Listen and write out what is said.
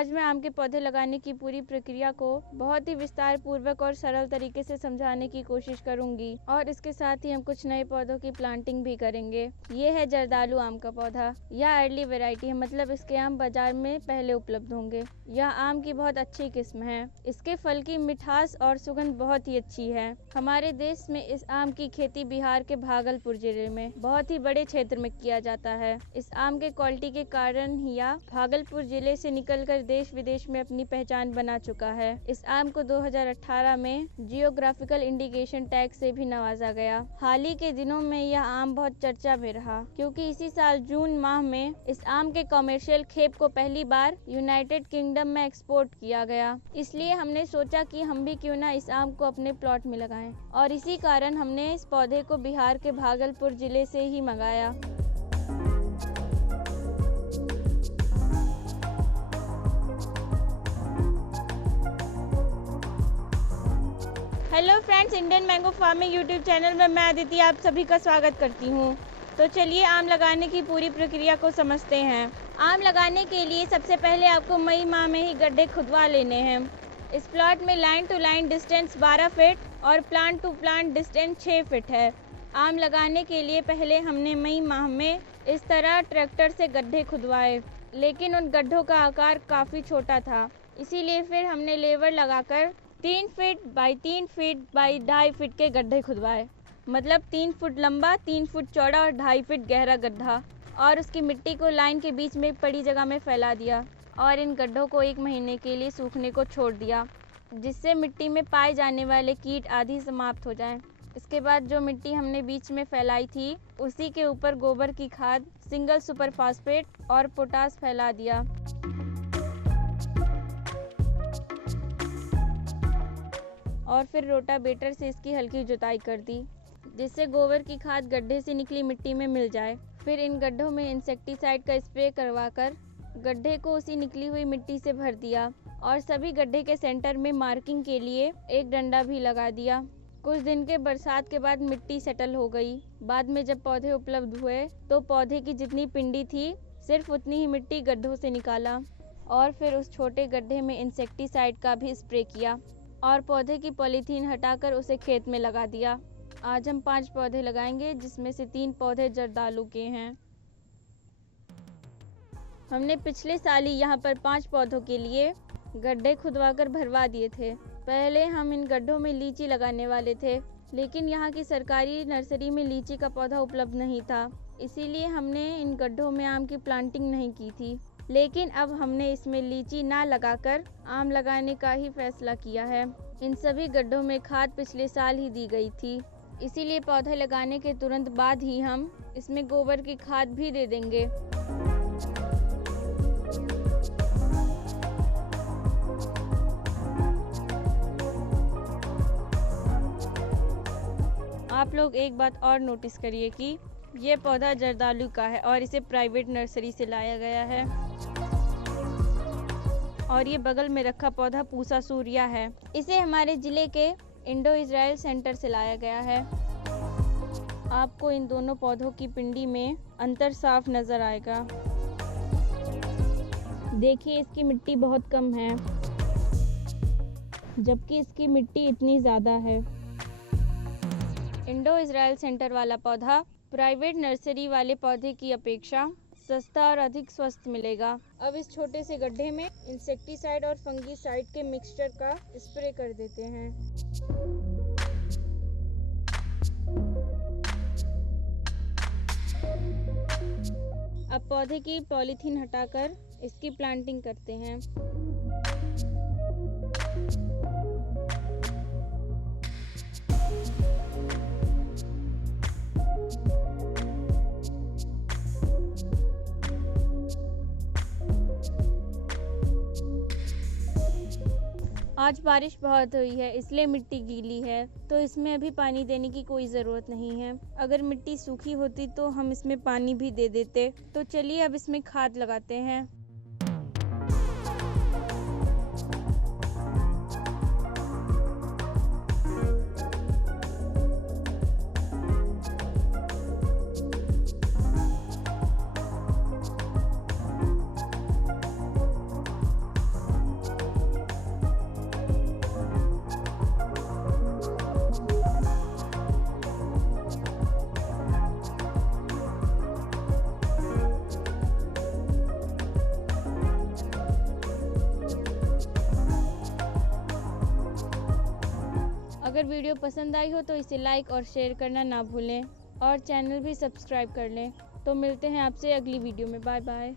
आज मैं आम के पौधे लगाने की पूरी प्रक्रिया को बहुत ही विस्तार पूर्वक और सरल तरीके से समझाने की कोशिश करूंगी और इसके साथ ही हम कुछ नए पौधों की प्लांटिंग भी करेंगे। ये है जर्दालू आम का पौधा। यह अर्ली वैरायटी है, मतलब इसके आम बाजार में पहले उपलब्ध होंगे। यह आम की बहुत अच्छी किस्म है। इसके फल की मिठास और सुगंध बहुत ही अच्छी है। हमारे देश में इस आम की खेती बिहार के भागलपुर जिले में बहुत ही बड़े क्षेत्र में किया जाता है। इस आम के क्वालिटी के कारण यह भागलपुर जिले से निकलकर देश विदेश में अपनी पहचान बना चुका है। इस आम को 2018 में जियोग्राफिकल इंडिकेशन टैग से भी नवाजा गया। हाल ही के दिनों में यह आम बहुत चर्चा में रहा क्योंकि इसी साल जून माह में इस आम के कमर्शियल खेप को पहली बार यूनाइटेड किंगडम में एक्सपोर्ट किया गया। इसलिए हमने सोचा कि हम भी क्यों ना इस आम को अपने प्लॉट में लगाएं और इसी कारण हमने इस पौधे को बिहार के भागलपुर जिले से ही मंगाया। Hello friends, Indian mango farming YouTube channel में मैं अदिति आप सभी का स्वागत करती हूँ। तो चलिए आम लगाने की पूरी प्रक्रिया को समझते हैं। आम लगाने के लिए सबसे पहले आपको मई माह में ही गड्ढे खुदवा लेने हैं। इस प्लॉट में line to line distance 12 feet और plant to plant distance 6 feet है। आम लगाने के लिए पहले हमने मई माह में इस तरह ट्रैक्टर से गड्ढे खुदवाए, लेकिन उन गड्ढों का आकार काफ़ी छोटा था, इसीलिए फिर हमने लेबर लगाकर 3 feet by 3 feet by 2.5 feet के गड्ढे खुदवाए, मतलब 3 फुट लंबा, 3 फुट चौड़ा और 2.5 फीट गहरा गड्ढा, और उसकी मिट्टी को लाइन के बीच में पड़ी जगह में फैला दिया और इन गड्ढों को 1 महीने के लिए सूखने को छोड़ दिया, जिससे मिट्टी में पाए जाने वाले कीट आदि समाप्त हो जाएं। इसके बाद जो मिट्टी हमने बीच में फैलाई थी उसी के ऊपर गोबर की खाद, सिंगल सुपर फास्फेट और पोटास फैला दिया। और फिर रोटावेटर से इसकी हल्की जुताई कर दी, जिससे गोबर की खाद गड्ढे से निकली मिट्टी में मिल जाए। फिर इन गड्ढों में इंसेक्टिसाइड का स्प्रे करवाकर गड्ढे को उसी निकली हुई मिट्टी से भर दिया और सभी गड्ढे के सेंटर में मार्किंग के लिए एक डंडा भी लगा दिया। कुछ दिन के बरसात के बाद मिट्टी सेटल हो गई। बाद में जब पौधे उपलब्ध हुए तो पौधे की जितनी पिंडी थी सिर्फ उतनी ही मिट्टी गड्ढों से निकाला और फिर उस छोटे गड्ढे में इंसेक्टिसाइड का भी स्प्रे किया और पौधे की पॉलीथीन हटाकर उसे खेत में लगा दिया। आज हम 5 पौधे लगाएंगे, जिसमें से 3 पौधे जर्दालू के हैं। हमने पिछले साल ही यहाँ पर 5 पौधों के लिए गड्ढे खुदवाकर भरवा दिए थे। पहले हम इन गड्ढों में लीची लगाने वाले थे, लेकिन यहाँ की सरकारी नर्सरी में लीची का पौधा उपलब्ध नहीं था, इसीलिए हमने इन गड्ढों में आम की प्लांटिंग नहीं की थी। लेकिन अब हमने इसमें लीची ना लगाकर आम लगाने का ही फैसला किया है। इन सभी गड्ढों में खाद पिछले साल ही दी गई थी, इसीलिए पौधे लगाने के तुरंत बाद ही हम इसमें गोबर की खाद भी दे देंगे। आप लोग एक बात और नोटिस करिए कि ये पौधा जर्दालू का है और इसे प्राइवेट नर्सरी से लाया गया है और ये बगल में रखा पौधा पूसा सूर्या है। इसे हमारे ज़िले के इंडो इजराइल सेंटर से लाया गया है। आपको इन दोनों पौधों की पिंडी में अंतर साफ नज़र आएगा। देखिए, इसकी मिट्टी बहुत कम है, जबकि इसकी मिट्टी इतनी ज़्यादा है। इंडो इजराइल सेंटर वाला पौधा प्राइवेट नर्सरी वाले पौधे की अपेक्षा सस्ता और अधिक स्वस्थ मिलेगा। अब इस छोटे से गड्ढे में इंसेक्टिसाइड और फंगीसाइड के मिक्सचर का स्प्रे कर देते हैं। अब पौधे की पॉलीथीन हटाकर इसकी प्लांटिंग करते हैं। आज बारिश बहुत हुई है, इसलिए मिट्टी गीली है, तो इसमें अभी पानी देने की कोई ज़रूरत नहीं है। अगर मिट्टी सूखी होती तो हम इसमें पानी भी दे देते। तो चलिए अब इसमें खाद लगाते हैं। अगर वीडियो पसंद आई हो तो इसे लाइक और शेयर करना ना भूलें और चैनल भी सब्सक्राइब कर लें। तो मिलते हैं आपसे अगली वीडियो में। Bye bye.